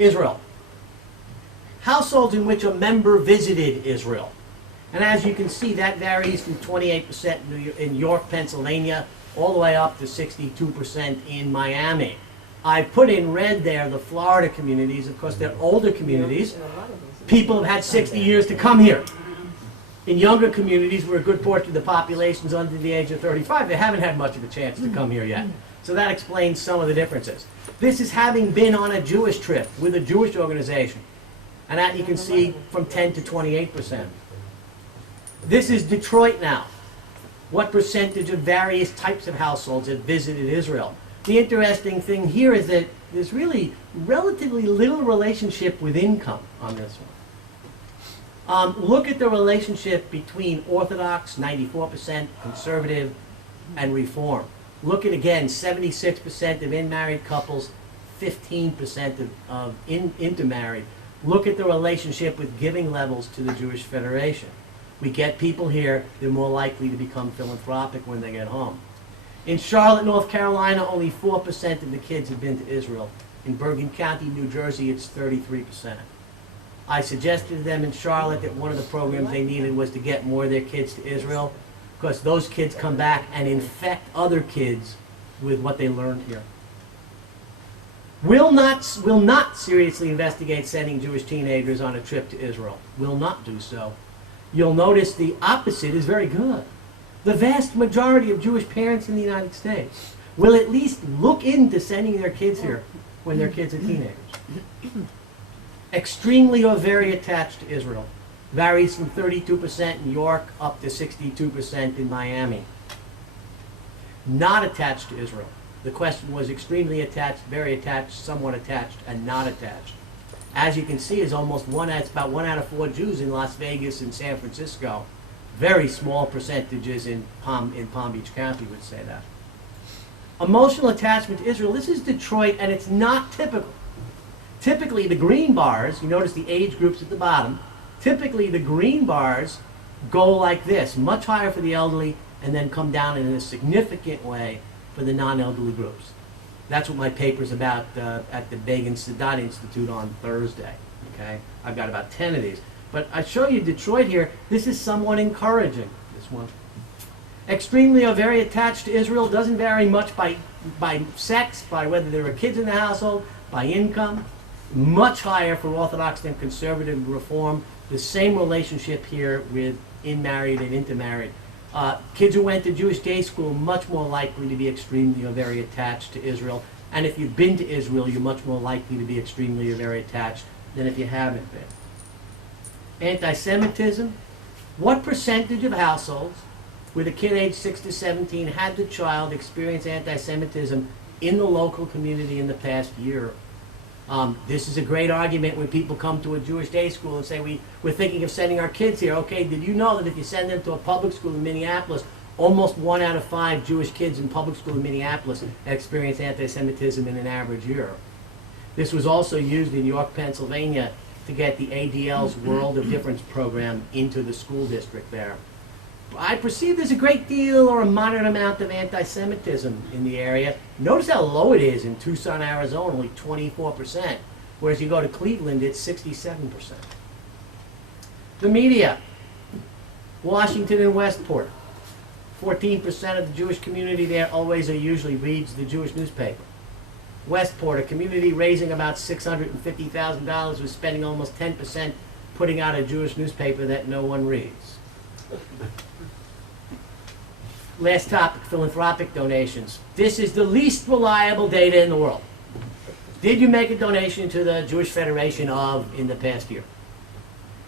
Israel. Households in which a member visited Israel. And as you can see, that varies from 28% in York, Pennsylvania, all the way up to 62% in Miami. I put in red there the Florida communities. Of course, they're older communities. People have had 60 years to come here. In younger communities, where a good portion of the population is under the age of 35, they haven't had much of a chance to come here yet. So that explains some of the differences. This is having been on a Jewish trip with a Jewish organization. And that you can see from 10 to 28%. This is Detroit now. What percentage of various types of households have visited Israel? The interesting thing here is that there's really relatively little relationship with income on this one. Look at the relationship between Orthodox, 94%, conservative, and Reform. Look at, again, 76% of in-married couples, 15% of intermarried. Look at the relationship with giving levels to the Jewish Federation. We get people here, they're more likely to become philanthropic when they get home. In Charlotte, North Carolina, only 4% of the kids have been to Israel. In Bergen County, New Jersey, it's 33%. I suggested to them in Charlotte that one of the programs they needed was to get more of their kids to Israel, because those kids come back and infect other kids with what they learned here. Will not seriously investigate sending Jewish teenagers on a trip to Israel. Will not do so. You'll notice the opposite is very good. The vast majority of Jewish parents in the United States will at least look into sending their kids here when their kids are teenagers. Extremely or very attached to Israel. Varies from 32% in York up to 62% in Miami. Not attached to Israel. The question was extremely attached, very attached, somewhat attached, and not attached. As you can see, it's about 1 out of 4 Jews in Las Vegas and San Francisco. Very small percentages in Palm Beach County would say that. Emotional attachment to Israel. This is Detroit, and it's not typical. Typically, the green bars, you notice the age groups at the bottom, typically the green bars go like this, much higher for the elderly, and then come down in a significant way for the non-elderly groups. That's what my paper's about at the Begin Sadat Institute on Thursday. Okay, I've got about 10 of these. But I show you Detroit here. This is somewhat encouraging, this one. Extremely or very attached to Israel. Doesn't vary much by sex, by whether there are kids in the household, by income. Much higher for Orthodox than Conservative and Reform. The same relationship here with in-married and intermarried. Kids who went to Jewish day school, much more likely to be extremely or very attached to Israel. And if you've been to Israel, you're much more likely to be extremely or very attached than if you haven't been. Anti-Semitism. What percentage of households with a kid aged 6 to 17 had the child experience anti-Semitism in the local community in the past year? This is a great argument when people come to a Jewish day school and say, we're thinking of sending our kids here. Okay, did you know that if you send them to a public school in Minneapolis, almost 1 out of 5 Jewish kids in public school in Minneapolis experience anti-Semitism in an average year? This was also used in York, Pennsylvania to get the ADL's World of Difference program into the school district there. I perceive there's a great deal or a moderate amount of anti-Semitism in the area. Notice how low it is in Tucson, Arizona, only 24%, whereas you go to Cleveland, it's 67%. The media, Washington and Westport, 14% of the Jewish community there always or usually reads the Jewish newspaper. Westport, a community raising about $650,000, was spending almost 10% putting out a Jewish newspaper that no one reads. Last topic, philanthropic donations. This is the least reliable data in the world. Did you make a donation to the Jewish Federation in the past year?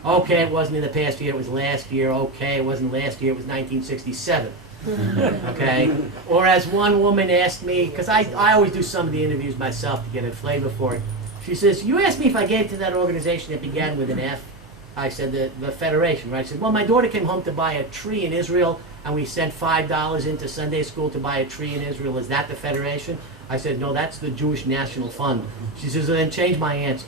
Okay, it wasn't in the past year, it was last year. Okay, it wasn't last year, it was 1967. Okay? Or as one woman asked me, because I always do some of the interviews myself to get a flavor for it. She says, you asked me if I gave to that organization that began with an F. I said, the Federation, right? I said, well, my daughter came home to buy a tree in Israel, and we sent $5 into Sunday school to buy a tree in Israel. Is that the Federation? I said, no, that's the Jewish National Fund. She says, well, then change my answer.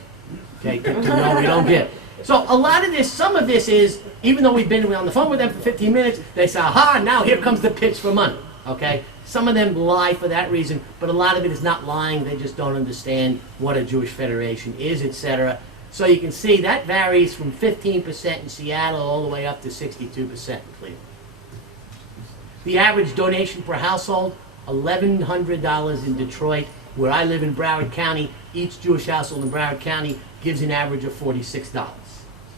Okay, no, we don't give. So a lot of this, some of this is, even though we've been on the phone with them for 15 minutes, they say, aha, now here comes the pitch for money. Okay? Some of them lie for that reason, but a lot of it is not lying. They just don't understand what a Jewish federation is, etc. So you can see that varies from 15% in Seattle all the way up to 62% in Cleveland. The average donation per household, $1,100 in Detroit. Where I live in Broward County, each Jewish household in Broward County gives an average of $46.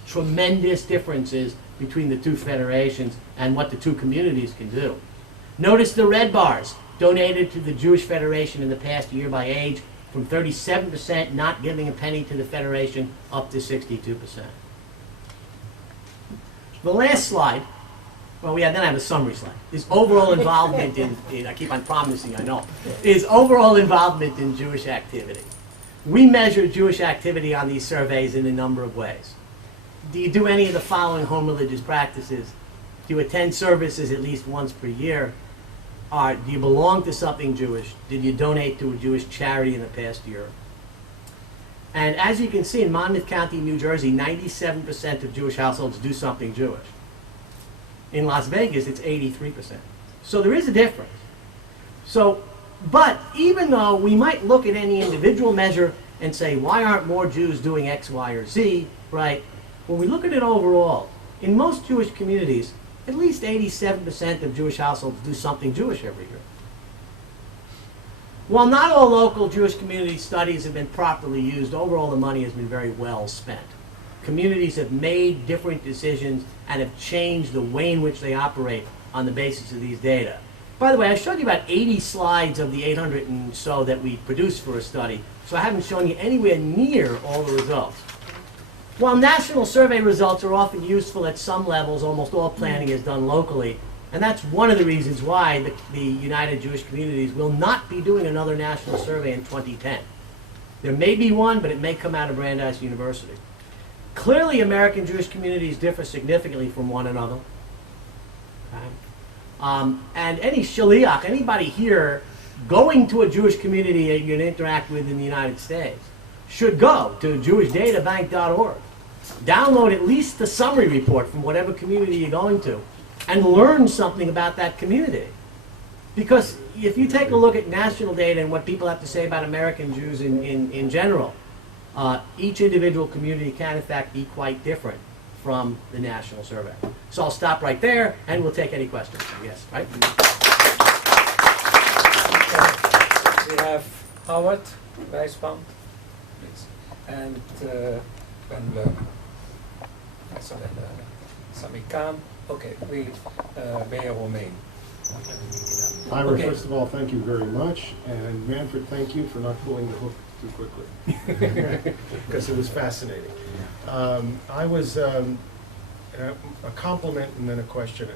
Tremendous differences between the two federations and what the two communities can do. Notice the red bars donated to the Jewish Federation in the past year by age, from 37% not giving a penny to the Federation up to 62%. The last slide, well, then I have a summary slide, is overall involvement in I keep on promising, I know, is overall involvement in Jewish activity. We measure Jewish activity on these surveys in a number of ways. Do you do any of the following home religious practices? Do you attend services at least once per year? Do you belong to something Jewish? Did you donate to a Jewish charity in the past year? And as you can see, in Monmouth County, New Jersey, 97% of Jewish households do something Jewish. In Las Vegas, it's 83%. So there is a difference. But even though we might look at any individual measure and say, why aren't more Jews doing X, Y, or Z, right? When we look at it overall, in most Jewish communities, at least 87% of Jewish households do something Jewish every year. While not all local Jewish community studies have been properly used, overall the money has been very well spent. Communities have made different decisions and have changed the way in which they operate on the basis of these data. By the way, I showed you about 80 slides of the 800 and so that we produced for a study, so I haven't shown you anywhere near all the results. While national survey results are often useful at some levels, almost all planning is done locally, and that's one of the reasons why the United Jewish Communities will not be doing another national survey in 2010. There may be one, but it may come out of Brandeis University. Clearly, American Jewish communities differ significantly from one another. Okay. And any shaliach, anybody here going to a Jewish community that you're going to interact with in the United States, should go to jewishdatabank.org. Download at least the summary report from whatever community you're going to and learn something about that community. Because if you take a look at national data and what people have to say about American Jews in general, each individual community can in fact be quite different from the national survey. So I'll stop right there and we'll take any questions, I guess, right? We have Howard Weisbaum and Ben Lerner. Sami Khan. Okay, Mayor Romain. Ira, Okay. first of all, thank you very much, and Manfred, thank you for not pulling the hook too quickly, because it was fascinating. I was a compliment and then a question.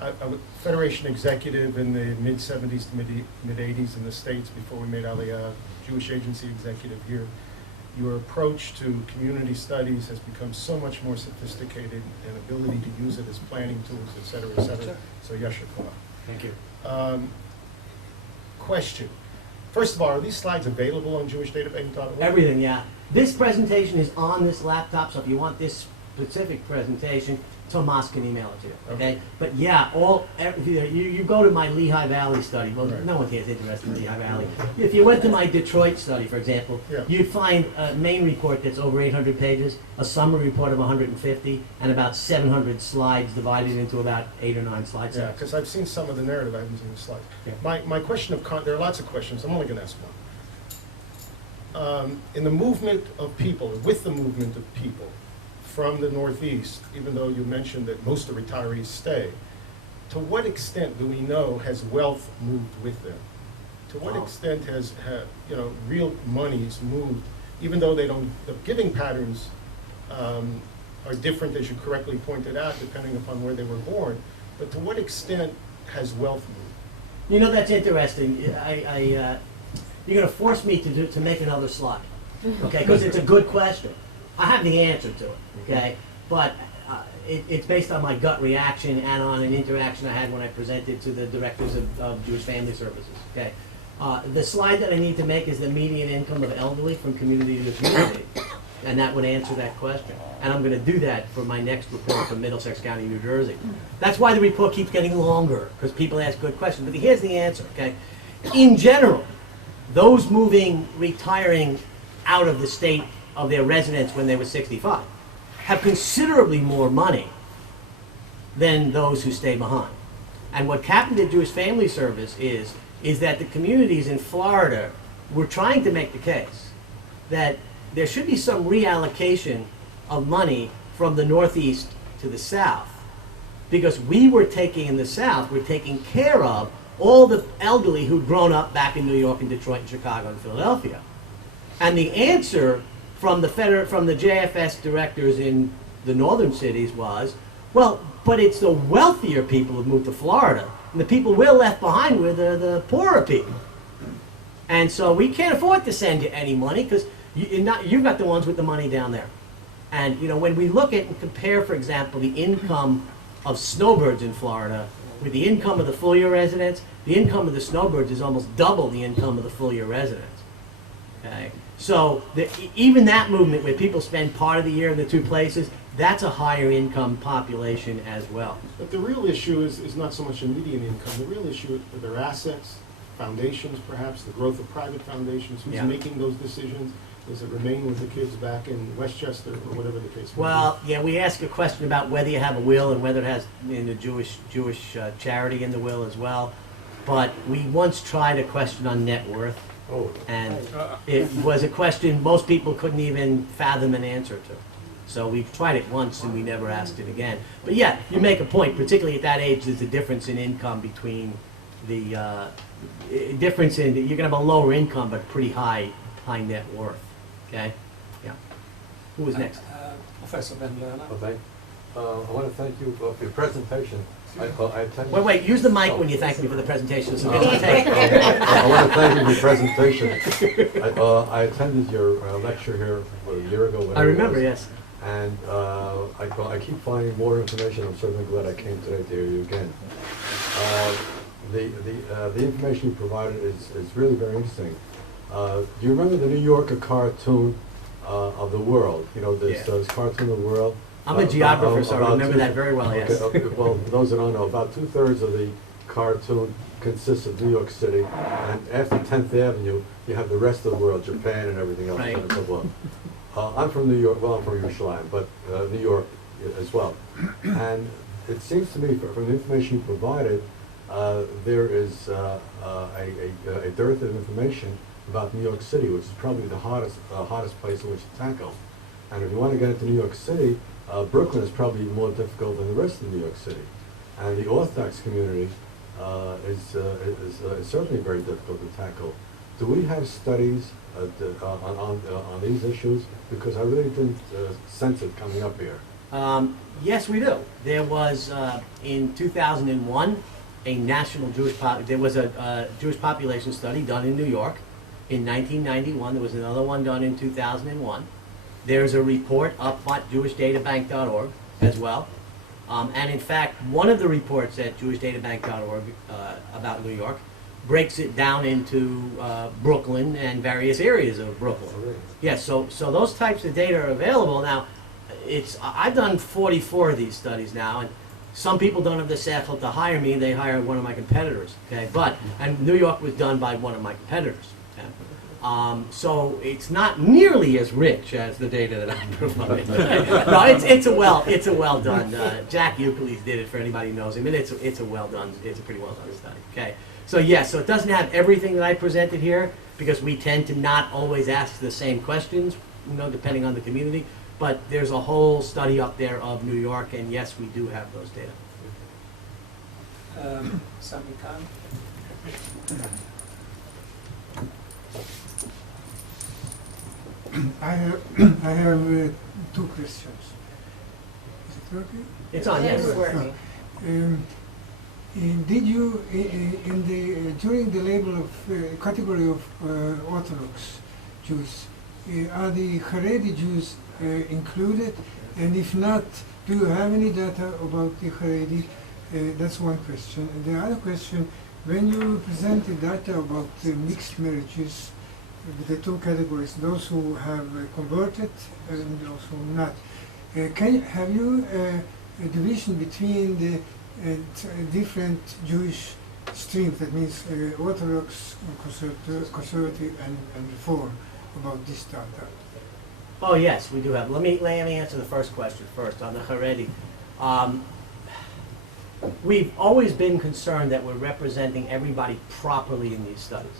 I was Federation executive in the mid-'70s to mid-'80s in the States before we made Aliyah, Jewish agency executive here. Your approach to community studies has become so much more sophisticated and ability to use it as planning tools, et cetera, et cetera. Sure. So yasher koach. Thank you. Question. First of all, are these slides available on jewishdatabank.org? Everything, yeah. This presentation is on this laptop, so if you want this specific presentation, Tomas can email it to you, okay? But yeah, you go to my Lehigh Valley study. Well, Right. no one is interested in Lehigh Valley. If you went to my Detroit study, for example, Yeah. you'd find a main report that's over 800 pages, a summary report of 150, and about 700 slides divided into about 8 or 9 slide Yeah, sets. because I've seen some of the narrative, I haven't seen the slides. Yeah. My question of, there are lots of questions, I'm only going to ask one. In the movement of people, with the movement of people from the Northeast, even though you mentioned that most of the retirees stay, to what extent do we know has wealth moved with them? To what extent has real monies moved, even though they don't, the giving patterns are different, as you correctly pointed out, depending upon where they were born, but to what extent has wealth moved? You know, that's interesting. You're going to force me to make another slide, okay? Because it's a good question. I have the answer to it, okay? But it's based on my gut reaction and on an interaction I had when I presented to the directors of Jewish Family Services, okay? The slide that I need to make is the median income of elderly from community to community. and that would answer that question. And I'm going to do that for my next report from Middlesex County, New Jersey. That's why the report keeps getting longer, because people ask good questions. But here's the answer, okay? In general, those retiring out of the state of their residence when they were 65 have considerably more money than those who stay behind. And what happened at Jewish Family Service is that the communities in Florida were trying to make the case that there should be some reallocation of money from the Northeast to the South, because we were taking, in the South, we're taking care of all the elderly who'd grown up back in New York and Detroit and Chicago and Philadelphia. And the answer from the JFS directors in the northern cities was, well, but it's the wealthier people who've moved to Florida, and the people we're left behind with are the poorer people. And so we can't afford to send you any money, because you've got the ones with the money down there. And you know, when we look at and compare, for example, the income of snowbirds in Florida with the income of the full-year residents, the income of the snowbirds is almost double the income of the full-year residents. Okay? So even that movement where people spend part of the year in the two places, that's a higher income population as well. But the real issue is not so much a median income. The real issue are their assets, foundations perhaps, the growth of private foundations. Who's Yeah. making those decisions? Does it remain with the kids back in Westchester or whatever the case may be? Well, yeah, we ask a question about whether you have a will and whether it has the Jewish charity in the will as well. But we once tried a question on net worth, and it was a question most people couldn't even fathom an answer to. So we've tried it once and we never asked it again. But yeah, you make a point, particularly at that age, there's a difference in income between the difference in, you're gonna have a lower income but pretty high net worth. Okay? Yeah. Who was next? Professor Ben Lerner. Okay. I want to thank you for your presentation. I attended. Wait, use the mic when you thank me for the presentation. So we don't take. I want to thank you for your presentation. I attended your lecture here a year ago. I remember, yes. And I keep finding more information. I'm certainly glad I came today to hear you again. The information you provided is really very interesting. Do you remember the New Yorker cartoon of the world? You know, this cartoon of the world? I'm a geographer, so I remember that very well, yes. Okay, well, those that don't know, about 2/3 of the cartoon consists of New York City, and after 10th Avenue, you have the rest of the world, Japan and everything else. Right. And so on. I'm from New York, well, I'm from Yerushalayim, but New York as well. And it seems to me, from the information you provided, there is a dearth of information about New York City, which is probably the hottest place in which to tackle. And if you want to get into New York City, Brooklyn is probably more difficult than the rest of New York City. And the Orthodox community is certainly very difficult to tackle. Do we have studies on these issues? Because I really didn't sense it coming up here. Yes, we do. There was, in 2001, a national there was a Jewish population study done in New York. In 1991, there was another one done in 2001. There's a report up at jewishdatabank.org as well. And in fact, one of the reports at jewishdatabank.org about New York breaks it down into Brooklyn and various areas of Brooklyn. Yes, so those types of data are available. Now, I've done 44 of these studies now, and some people don't have the sechel to hire me. They hire one of my competitors, okay? And New York was done by one of my competitors. Okay? So it's not nearly as rich as the data that I provided. No, it's a well done. Jack Euclides did it for anybody who knows him, and it's a pretty well done study. Okay, so yes, so it doesn't have everything that I presented here because we tend to not always ask the same questions, you know, depending on the community. But there's a whole study up there of New York, and yes, we do have those data. Sami Khan. I have two questions. Is it working? It's on, yes. Did you, during the label of category of Orthodox Jews, are the Haredi Jews included? And if not, do you have any data about the Haredi? That's one question. And the other question, when you presented data about mixed marriages, with the two categories, those who have converted and those who not. Have you a division between the different Jewish streams, that means Orthodox, conservative, and Reform, about this data? Oh, yes, we do have. Let me answer the first question first on the Haredi. We've always been concerned that we're representing everybody properly in these studies.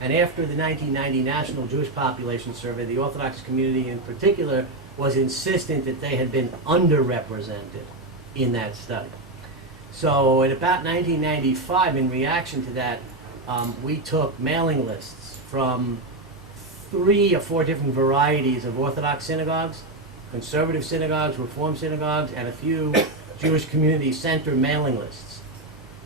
And after the 1990 National Jewish Population Survey, the Orthodox community in particular was insistent that they had been underrepresented in that study. So at about 1995, in reaction to that, we took mailing lists from 3 or 4 different varieties of Orthodox synagogues, conservative synagogues, Reform synagogues, and a few Jewish Community Center mailing lists,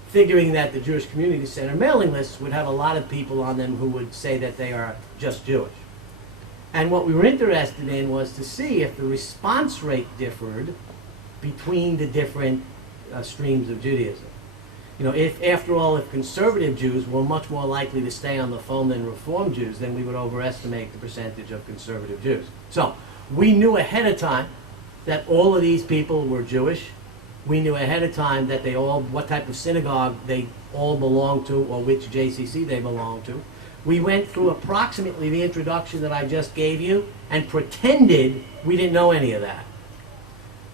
figuring that the Jewish Community Center mailing lists would have a lot of people on them who would say that they are just Jewish. And what we were interested in was to see if the response rate differed between the different streams of Judaism. You know, if, after all, if conservative Jews were much more likely to stay on the phone than Reform Jews, then we would overestimate the percentage of conservative Jews. So we knew ahead of time that all of these people were Jewish. We knew ahead of time that they all, what type of synagogue they all belonged to, or which JCC they belonged to. We went through approximately the introduction that I just gave you and pretended we didn't know any of that.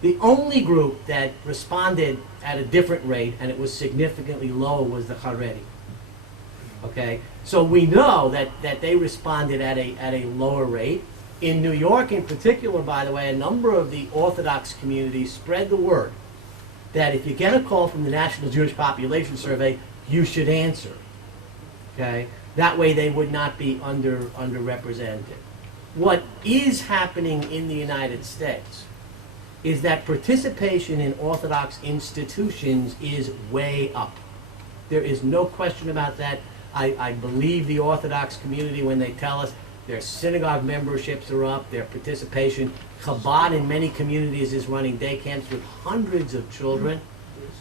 The only group that responded at a different rate, and it was significantly lower, was the Haredi. Okay? So we know that they responded at a lower rate. In New York in particular, by the way, a number of the Orthodox communities spread the word that if you get a call from the National Jewish Population Survey, you should answer. Okay? That way they would not be underrepresented. What is happening in the United States is that participation in Orthodox institutions is way up. There is no question about that. I believe the Orthodox community when they tell us their synagogue memberships are up, their participation. Chabad in many communities is running day camps with hundreds of children.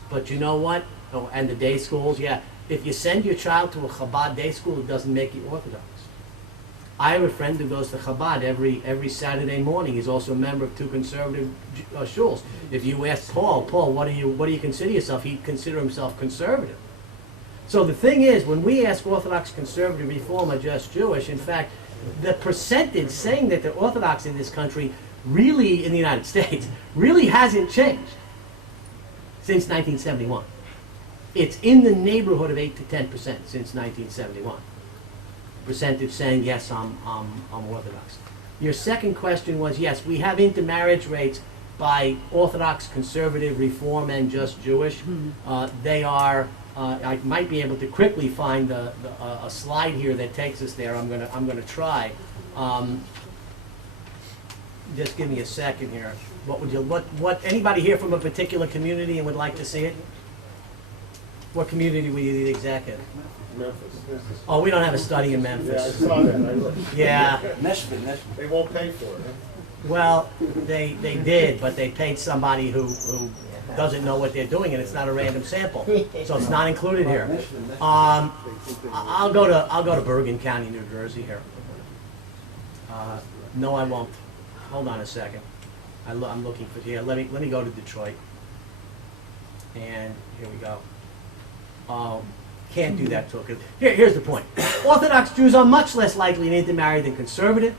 But you know what? Oh, and the day schools, yeah. If you send your child to a Chabad day school, it doesn't make you Orthodox. I have a friend who goes to Chabad every Saturday morning. He's also a member of 2 conservative shuls. If you ask Paul, what do you consider yourself? He'd consider himself conservative. So the thing is, when we ask Orthodox, conservative, Reform, or just Jewish, in fact, the percentage saying that they're Orthodox in this country, really, in the United States, really hasn't changed since 1971. It's in the neighborhood of 8 to 10% since 1971. Percentage saying, yes, I'm Orthodox. Your second question was, yes, we have intermarriage rates by Orthodox, conservative, Reform, and just Jewish. They are, I might be able to quickly find a slide here that takes us there. I'm gonna try. Just give me a second here. What anybody here from a particular community and would like to see it? What community were you the exec in? Memphis. Oh, we don't have a study in Yeah, I Memphis. saw that. I looked. Yeah, Nashville. They won't pay for it. well, they did, but they paid somebody who doesn't know what they're doing, and it's not a random sample, so it's not included here. I'll go to Bergen County, New Jersey here. No, I won't. Hold on a second. I'm looking for here. Let me go to Detroit. And here we go. Can't do that, Tooka. Here's the point. Orthodox Jews are much less likely to intermarry than conservative.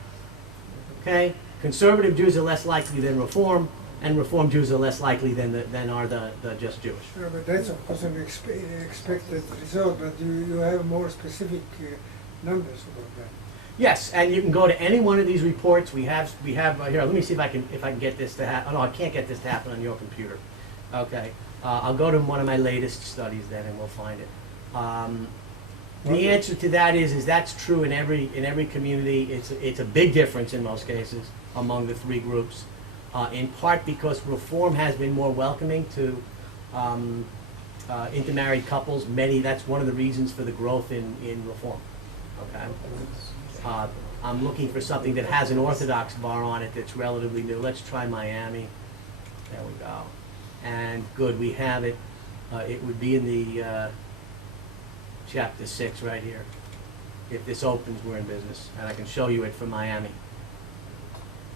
Okay? Conservative Jews are less likely than Reform, and Reform Jews are less likely than are the just Jewish. But that's of course an expected result, but you have more specific numbers about that. Yes, and you can go to any one of these reports. We have here. Let me see if I can get this to happen. Oh, no, I can't get this to happen on your computer. Okay, I'll go to one of my latest studies then, and we'll find it. The answer to that is that's true in every community. It's a big difference in most cases among the 3 groups. In part because Reform has been more welcoming to intermarried couples. That's one of the reasons for the growth in Reform. Okay. I'm looking for something that has an Orthodox bar on it that's relatively new. Let's try Miami. There we go. And good, we have it. It would be in the chapter 6 right here. if this opens, we're in business, and I can show you it from Miami.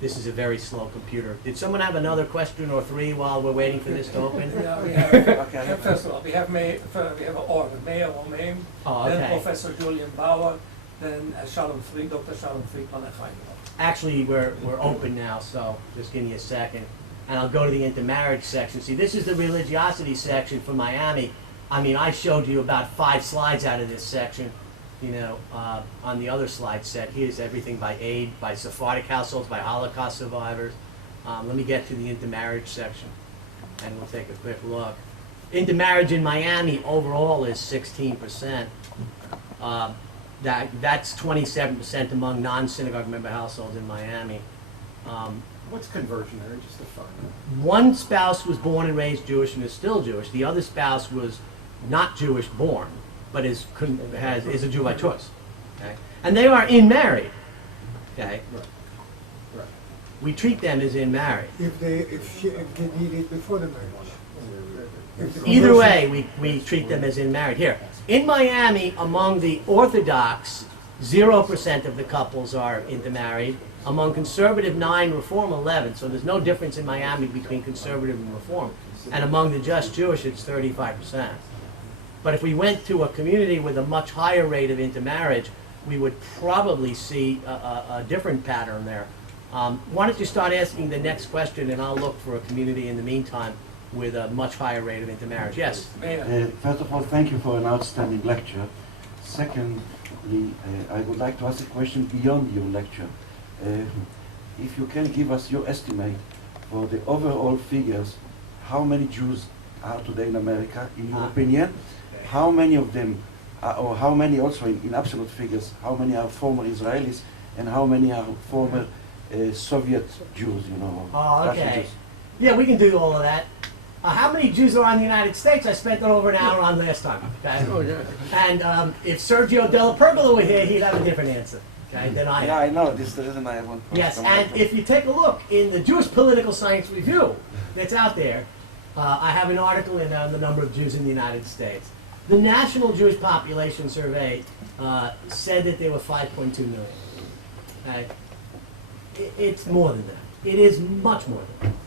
This is a very slow computer. Did someone have another question or three while we're waiting for this to open? Yeah, we have, first of all, we have an order, Mayor Romain, Oh, then okay. Professor Julian Bauer, then Shalom Fried, Dr. Shalom Friedman, and Chaim. Actually, we're open now, so just give me a second. And I'll go to the intermarriage section. See, this is the religiosity section for Miami. I mean, I showed you about 5 slides out of this section. You know, on the other slide set, here's everything by aid, by Sephardic households, by Holocaust survivors. Let me get to the intermarriage section, and we'll take a quick look. Intermarriage in Miami overall is 16%. That's 27% among non-synagogue member households in Miami. What's conversionary, just to find out? One spouse was born and raised Jewish and is still Jewish. The other spouse was not Jewish born, but is a Jew by choice. Okay? And they are in married. Okay? Right, right. We treat them as in married. If they did it before the marriage. If the Either conversion- way, we treat them as in married. Here, in Miami, among the Orthodox, 0% of the couples are intermarried. Among conservative, 9, reform, 11. So there's no difference in Miami between conservative and reform. And among the just Jewish, it's 35%. But if we went to a community with a much higher rate of intermarriage, we would probably see a different pattern there. Why don't you start asking the next question, and I'll look for a community in the meantime with a much higher rate of intermarriage. Yes? Mayor. First of all, thank you for an outstanding lecture. Secondly, I would like to ask a question beyond your lecture. If you can give us your estimate for the overall figures, how many Jews are today in America, in your opinion? How many of them, or how many also in absolute figures, how many are former Israelis, and how many are former Soviet Jews, you know, Oh, Russian okay. Jews? Yeah, we can do all of that. How many Jews are on the United States? I spent over an hour on last time. Okay? And if Sergio Della Pergola were here, he'd have a different answer. Okay, than I Yeah, have. I know. This is the reason I want to Yes, come and back. if you take a look in the Jewish Political Science Review that's out there, I have an article in on the number of Jews in the United States. The National Jewish Population Survey said that there were 5.2 million. Okay? It's more than that. It is much more than that.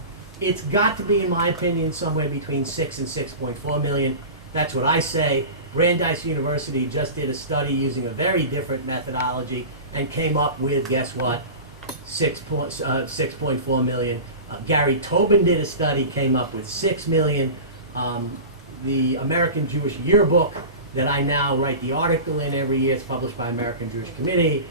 It's got to be, in my opinion, somewhere between 6 and 6.4 million. That's what I say. Brandeis University just did a study using a very different methodology and came up with, guess what, 6.4 million. Gary Tobin did a study, came up with 6 million. The American Jewish Yearbook that I now write the article in every year, it's published by American Jewish Committee.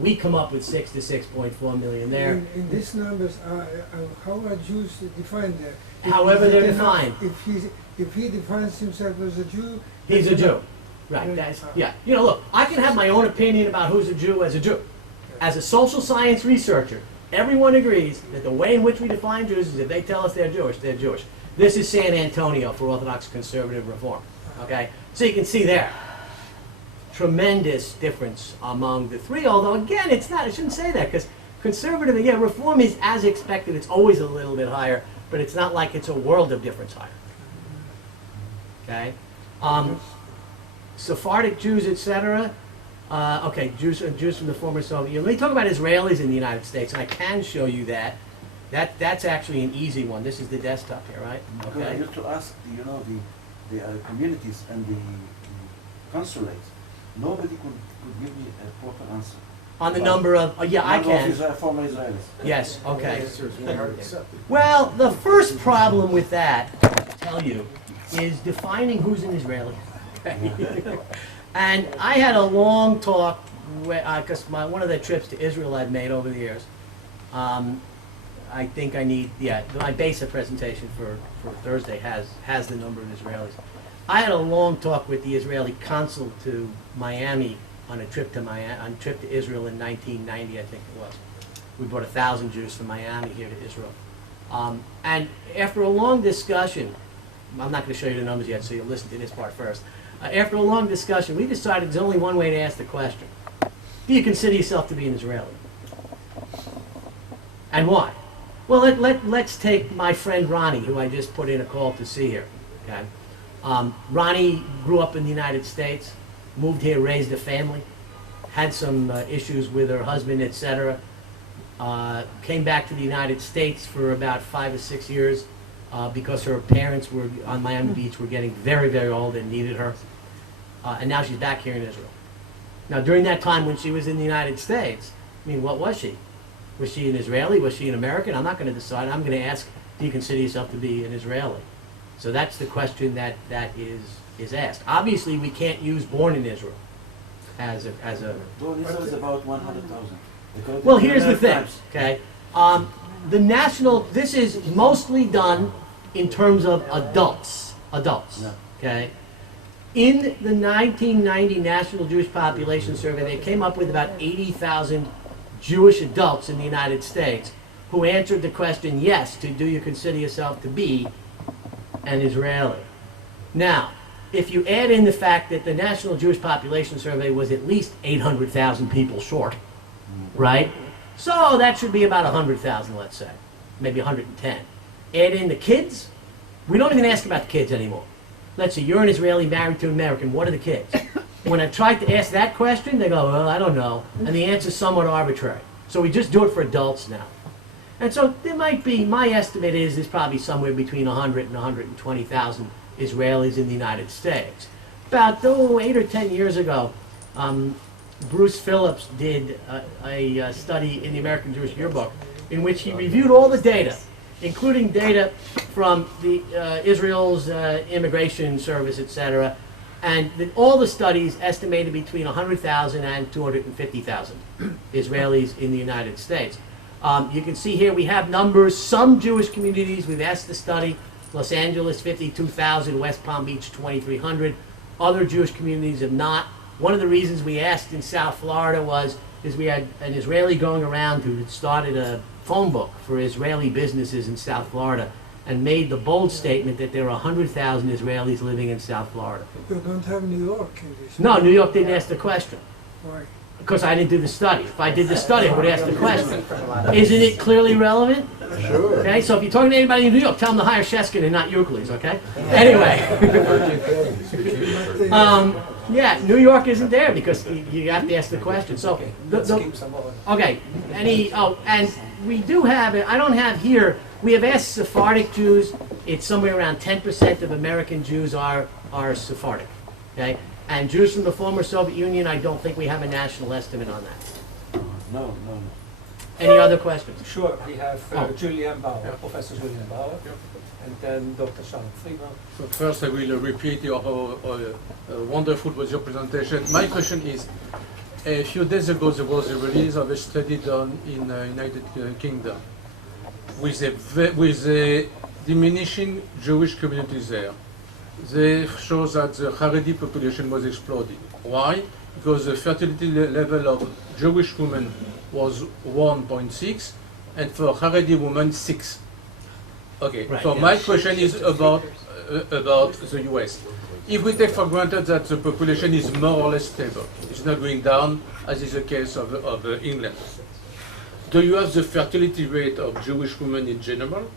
We come up with 6 to 6.4 million there. In these numbers, how are Jews defined there? However they're If- defined. If he defines himself as a Jew, He's a Jew. Right, that's, yeah. You know, look, I can have my own opinion about who's a Jew as a Jew. As a social science researcher, everyone agrees that the way in which we define Jews is if they tell us they're Jewish, they're Jewish. This is San Antonio for Orthodox Conservative Reform, okay? So you can see there, tremendous difference among the three, although again, it's not, I shouldn't say that, because conservative, again, Reform is as expected, it's always a little bit higher, but it's not like it's a world of difference higher, okay? Sephardic Jews, etc. Okay, Jews from the former Soviet Union. Let me talk about Israelis in the United States, and I can show you that. That's actually an easy one. This is the desktop here, right? Because I Okay. used to ask, you know, the communities and the consulates. Nobody could give me a proper answer. On the number of, yeah, I Number of can. former Israelis. Yes, okay. Answers we are accepted. Well, the first problem with that, I'll tell you, is defining who's an Israeli. And I had a long talk, because one of the trips to Israel I've made over the years, I think I need, yeah, my basic presentation for Thursday has the number of Israelis. I had a long talk with the Israeli consul to Miami on a trip to Israel in 1990, I think it was. We brought 1,000 Jews from Miami here to Israel. And after a long discussion, I'm not going to show you the numbers yet, so you'll listen to this part first. After a long discussion, we decided there's only one way to ask the question. Do you consider yourself to be an Israeli? And why? Well, let's take my friend Ronnie, who I just put in a call to see here. Okay? Ronnie grew up in the United States, moved here, raised a family. had some issues with her husband, etc. Came back to the United States for about 5 or 6 years because her parents were on Miami Beach were getting very, very old and needed her. And now she's back here in Israel. Now, during that time when she was in the United States, I mean, what was she? Was she an Israeli? Was she an American? I'm not going to decide. I'm going to ask, do you consider yourself to be an Israeli? So that's the question that is asked. Obviously, we can't use born in Israel as a Well, Israel is about 100,000. According well, to here's the New York thing, Times. okay? This is mostly done in terms of adults, Yeah. okay? In the 1990 National Jewish Population Survey, they came up with about 80,000 Jewish adults in the United States who answered the question, yes, do you consider yourself to be an Israeli? Now, if you add in the fact that the National Jewish Population Survey was at least 800,000 people short, right? So that should be about 100,000, let's say, maybe 110. Add in the kids. We don't even ask about the kids anymore. Let's say you're an Israeli married to an American. What are the kids? When I tried to ask that question, they go, well, I don't know. And the answer's somewhat arbitrary. So we just do it for adults now. And so there might be, my estimate is there's probably somewhere between 100 and 120,000 Israelis in the United States. About 8 or 10 years ago, Bruce Phillips did a study in the American Jewish Yearbook in which he reviewed all the data, including data from the Israel's immigration service, etc., and all the studies estimated between 100,000 and 250,000 Israelis in the United States. You can see here we have numbers. Some Jewish communities we've asked to study: Los Angeles 52,000, West Palm Beach 2,300. Other Jewish communities have not. One of the reasons we asked in South Florida is we had an Israeli going around who had started a phone book for Israeli businesses in South Florida and made the bold statement that there are 100,000 Israelis living in South Florida. You don't have New York in this. No, New York didn't ask the question Why? because I didn't do the study. If I did the study, I would ask the question. Isn't it clearly relevant? Sure. Okay, so if you're talking to anybody in New York, tell them to hire Sheskin and not Euclides, okay? Anyway. Yeah, New York isn't there because you have to ask the question. So, Let's keep some order. okay, and we do have, I don't have here, we have asked Sephardic Jews. It's somewhere around 10% of American Jews are Sephardic, okay? And Jews from the former Soviet Union, I don't think we have a national estimate on that. No. Any other questions? Sure, we have Oh. Julian Bauer, Professor Julian Bauer, and then Dr. Shalom Friedman. So first, I will repeat your wonderful was your presentation. My question is, a few days ago there was a release of a study done in United Kingdom with a diminishing Jewish community there. They show that the Haredi population was exploding. Why? Because the fertility level of Jewish women was 1.6, and for Haredi women 6. Okay, Right, so yeah. my question is about the US. If we take for granted that the population is more or less stable, it's not going down, as is the case of England, do you have the fertility rate of Jewish women in general,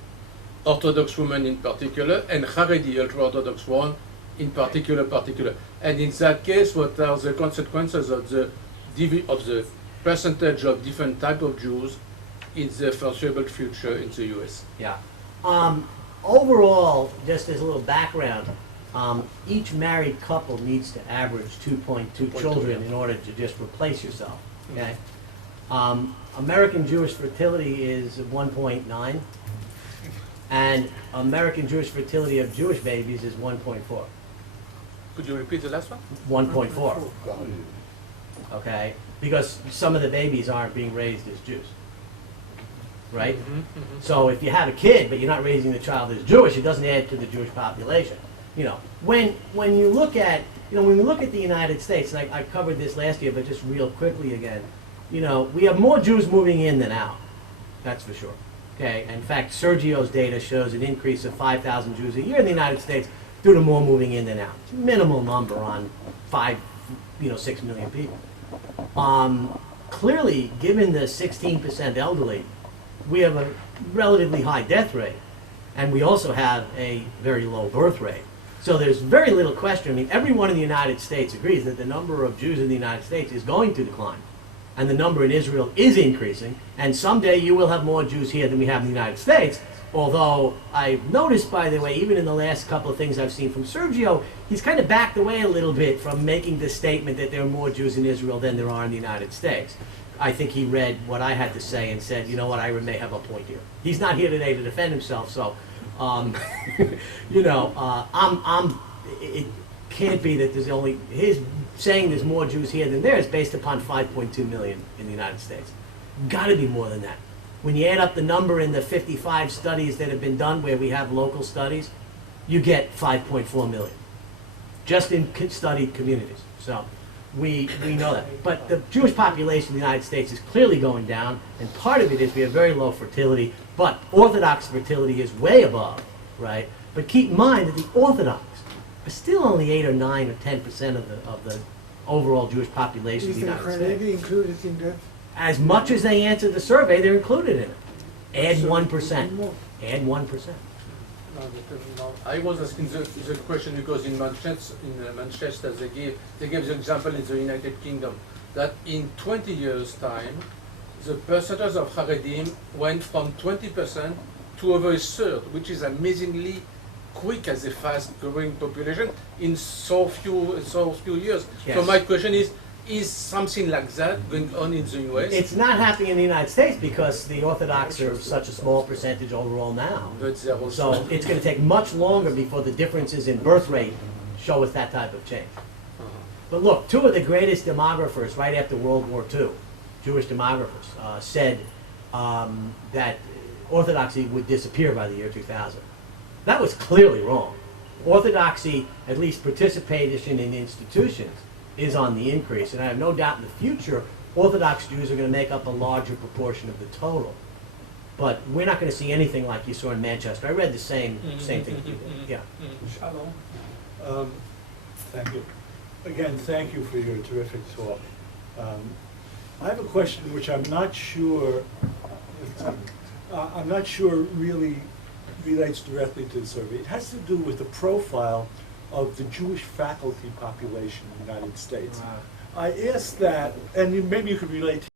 Orthodox women in particular, and Haredi, ultra-Orthodox one in particular? And in that case, what are the consequences of the percentage of different type of Jews in the foreseeable future in the US? Yeah. Overall, just as a little background, each married couple needs to average 2.2 children in order to just replace yourself. Okay. American Jewish fertility is 1.9, and American Jewish fertility of Jewish babies is 1.4. Could you repeat the last one? 1.4. Okay, because some of the babies aren't being raised as Jews, right? So if you have a kid but you're not raising the child as Jewish, it doesn't add to the Jewish population. You know, when you look at when we look at the United States, and I covered this last year, but just real quickly again, we have more Jews moving in than out. That's for sure. Okay, in fact, Sergio's data shows an increase of 5,000 Jews a year in the United States due to more moving in than out. It's a minimal number on 6 million people. Clearly, given the 16% elderly, we have a relatively high death rate, and we also have a very low birth rate. So there's very little question. I mean, everyone in the United States agrees that the number of Jews in the United States is going to decline. And the number in Israel is increasing. And someday you will have more Jews here than we have in the United States. Although I've noticed, by the way, even in the last couple of things I've seen from Sergio, he's kind of backed away a little bit from making the statement that there are more Jews in Israel than there are in the United States. I think he read what I had to say and said, you know what, Ira may have a point here. He's not here today to defend himself, so, it can't be that there's only, his saying there's more Jews here than there is based upon 5.2 million in the United States. Got to be more than that. When you add up the number in the 55 studies that have been done where we have local studies, you get 5.4 million, just in studied communities. So we know that. But the Jewish population in the United States is clearly going down, and part of it is we have very low fertility, but Orthodox fertility is way above, right? But keep in mind that the Orthodox are still only 8 or 9 or 10% of the overall Jewish population Is in the the United States. Haredi included in that? As much as they answered the survey, they're included in it. Add So 1%. more. Add 1%. I was asking the question because in Manchester they gave the example in the United Kingdom that in 20 years' time, the percentage of Haredim went from 20% to over a third, which is amazingly quick as a fast-growing population in so few years. Yes. So my question is something like that going on in the US? It's not happening in the United States because the Orthodox are such a small percentage overall now. But they're also So it's going to take much longer before the differences in birth rate show us that type of change. But look, two of the greatest demographers right after World War II, Jewish demographers, said that Orthodoxy would disappear by the year 2000. That was clearly wrong. Orthodoxy, at least participation in institutions, is on the increase. And I have no doubt in the future, Orthodox Jews are going to make up a larger proportion of the total. But we're not going to see anything like you saw in Manchester. I read the same thing you did. Yeah. Shalom. Thank you. Again, thank you for your terrific talk. I have a question which I'm not sure really relates directly to the survey. It has to do with the profile of the Jewish faculty population in the United States. I asked that, and maybe you could relate to